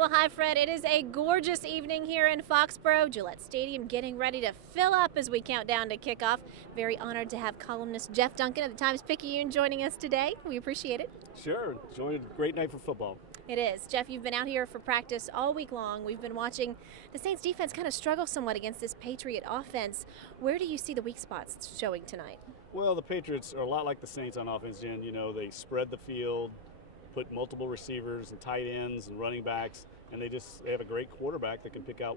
Well, hi, Fred. It is a gorgeous evening here in Foxborough. Gillette Stadium getting ready to fill up as we count down to kickoff. Very honored to have columnist Jeff Duncan of the Times-Picayune joining us today. We appreciate it. Sure. Enjoyed a great night for football. It is. Jeff, you've been out here for practice all week long. We've been watching the Saints defense kind of struggle somewhat against this Patriot offense. Where do you see the weak spots showing tonight? Well, the Patriots are a lot like the Saints on offense, Jen. You know, they spread the field, put multiple receivers and tight ends and running backs, and they have a great quarterback that can pick out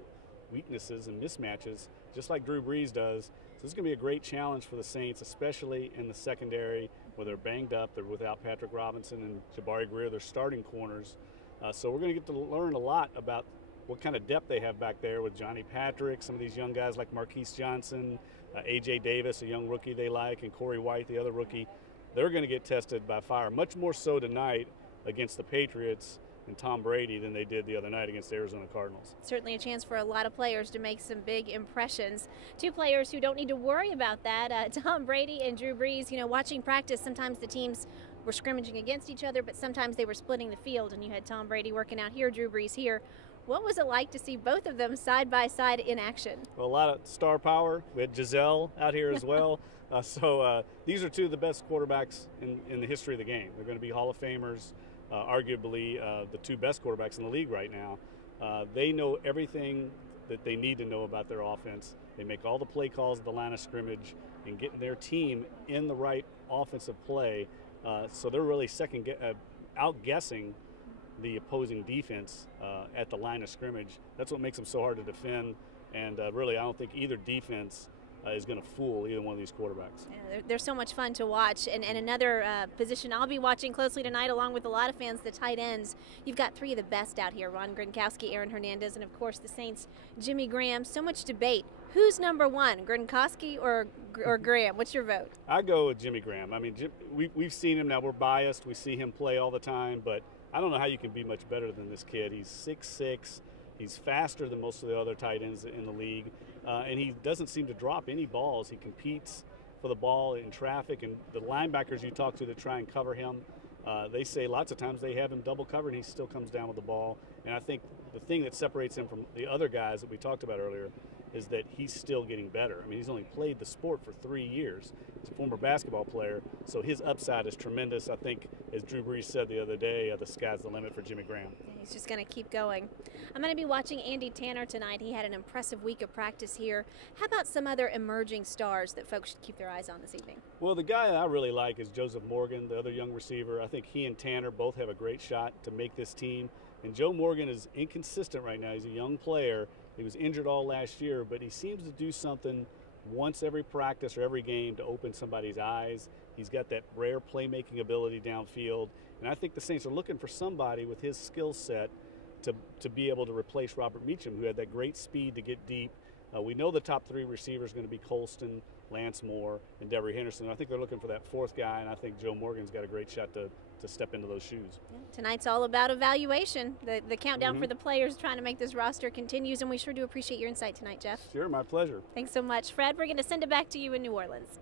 weaknesses and mismatches, just like Drew Brees does. So this is going to be a great challenge for the Saints, especially in the secondary where they're banged up. They're without Patrick Robinson and Jabari Greer, their starting corners. So we're going to get to learn a lot about what kind of depth they have back there with Johnny Patrick, some of these young guys like Marquise Johnson, A.J. Davis, a young rookie they like, and Corey White, the other rookie. They're going to get tested by fire, much more so tonight against the Patriots and Tom Brady than they did the other night against the Arizona Cardinals. Certainly a chance for a lot of players to make some big impressions. Two players who don't need to worry about that, Tom Brady and Drew Brees. You know, watching practice, sometimes the teams were scrimmaging against each other, but sometimes they were splitting the field, and you had Tom Brady working out here, Drew Brees here. What was it like to see both of them side by side in action? Well, a lot of star power. We had Giselle out here as well. These are two of the best quarterbacks in the history of the game. They're going to be Hall of Famers, arguably the two best quarterbacks in the league right now. They know everything that they need to know about their offense. They make all the play calls at the line of scrimmage and getting their team in the right offensive play. So they're really outguessing the opposing defense at the line of scrimmage. That's what makes them so hard to defend. And really, I don't think either defense is going to fool either one of these quarterbacks. Yeah, they're so much fun to watch. And another position I'll be watching closely tonight, along with a lot of fans, the tight ends. You've got three of the best out here: Ron Gronkowski, Aaron Hernandez, and of course the Saints' Jimmy Graham. So much debate. Who's number one, Gronkowski or Graham? What's your vote? I go with Jimmy Graham. I mean, we've seen him now. We're biased. We see him play all the time, but I don't know how you can be much better than this kid. He's 6'6". He's faster than most of the other tight ends in the league, and he doesn't seem to drop any balls. He competes for the ball in traffic, and the linebackers you talk to that try and cover him, they say lots of times they have him double covered, and he still comes down with the ball. And I think the thing that separates him from the other guys that we talked about earlier is that he's still getting better. I mean, he's only played the sport for 3 years. He's a former basketball player, so his upside is tremendous. I think, as Drew Brees said the other day, the sky's the limit for Jimmy Graham. Yeah, he's just going to keep going. I'm going to be watching Andy Tanner tonight. He had an impressive week of practice here. How about some other emerging stars that folks should keep their eyes on this evening? Well, the guy I really like is Joseph Morgan, the other young receiver. I think he and Tanner both have a great shot to make this team. And Joe Morgan is inconsistent right now. He's a young player. He was injured all last year, but he seems to do something once every practice or every game to open somebody's eyes. He's got that rare playmaking ability downfield. And I think the Saints are looking for somebody with his skill set to be able to replace Robert Meacham, who had that great speed to get deep. We know the top three receivers are going to be Colston, Lance Moore, and Devery Henderson. I think they're looking for that fourth guy, and I think Joe Morgan's got a great shot to step into those shoes. Yeah, tonight's all about evaluation. The countdown for the players trying to make this roster continues, and we sure do appreciate your insight tonight, Jeff. Sure, my pleasure. Thanks so much, Fred. We're going to send it back to you in New Orleans.